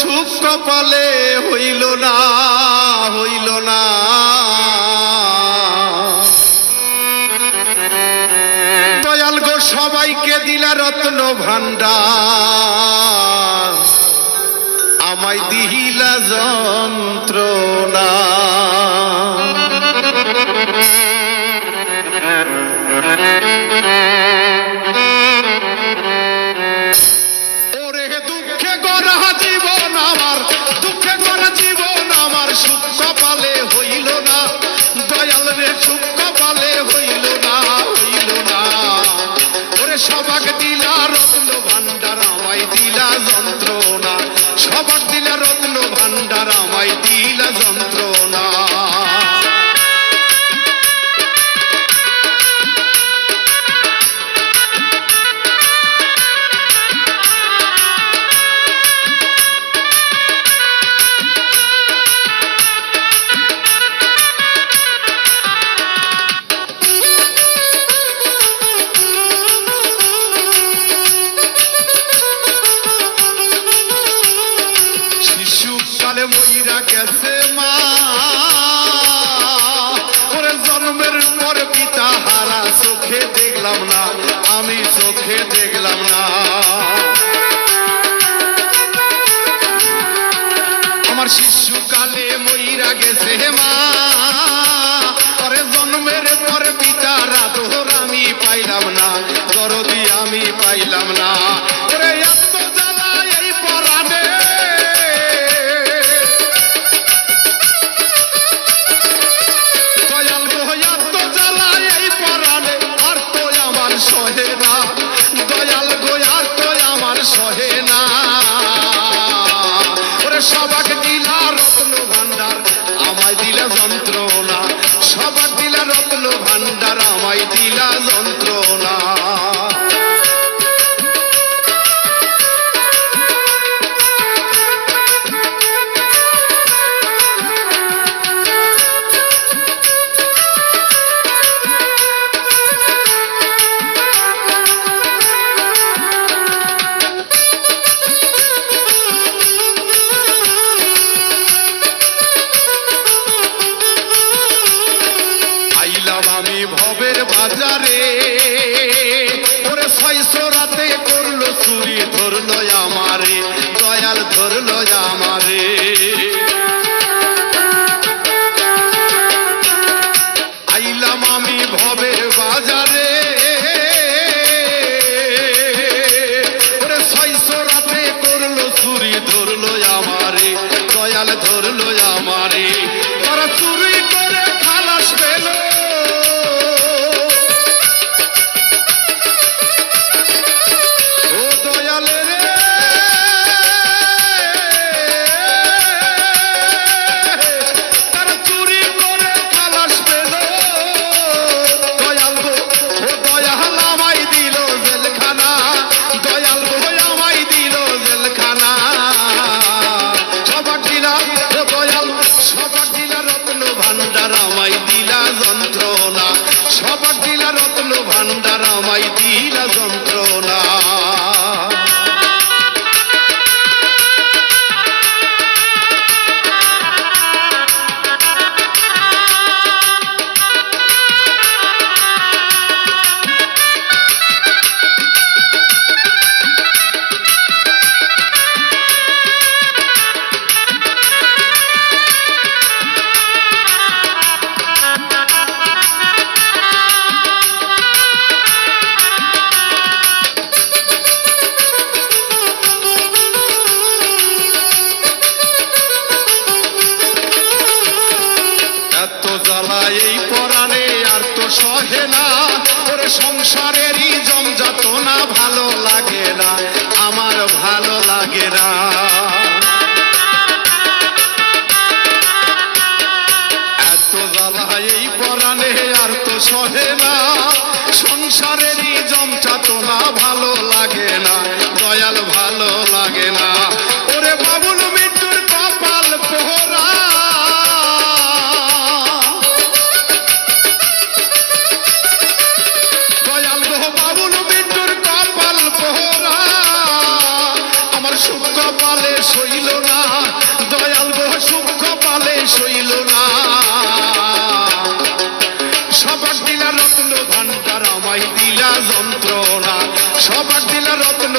সুখ কপালে হইল না হইল না দয়াল গো সবাইকে দিলা রত্ন ভান্ডার আমায় দিলা যন্ত্রণা সবাক দিলা রত্ন ভান্ডার আমায় দিলা যন্ত্রণা সবাক দিলা রত্ন ভান্ডার আমায় দিলা যন্ত্রণা মইরা গেছে মা ওরে জন্মের পর পিতা হারা চোখে দেখলাম না আমি চোখে দেখলাম না আমার শিশুকালে মইরা গেছে মা ওরে জন্মের পর পিতা রাতর আমি পাইলাম না দরদি আমি পাইলাম না ওরে এত জ্বালা এই পরাণে সহে না দয়াল গোয়ার তো আমার সহে না ওরে সবাক দিলা রত্ন ভান্ডার আমায় দিলা যন্ত্রণা সবাক দিলা রত্ন ভান্ডার আমায় দিলা যন্ত্রণা আমি ভবের বাজারে ওরে 600 রাতে করলো চুরি ধরলো আমারে দয়াল ধরলো আমারে আইলাম আমি ভবের বাজারে ওরে 600 রাতে করলো চুরি ধরলো আমারে দয়াল ধরলো আমারে তারা চুরি করে খালাস পেল সবাক দিলা রত্ন ভান্ডার আমায় দিলা যন্ত্রণা এই পরাণে আর তো সহে না ওরে সংসারেরই জমযাতনা ভালো লাগে না আমার ভালো লাগে না এত জ্বালা এই পরাণে আর তো সহে না সংসারেরই জমযাতনা ভালো লাগে না দয়াল ভালো লাগে না ওরে বাবুল মৃত্যুর কপাল পোহরা দয়াল গো সইল না, দয়াল গো সুখ কপালে সইল না। সবার দিলা রত্ন ভান্ডার, আমায় দিলা যন্ত্রণা, সবার দিলা রত্ন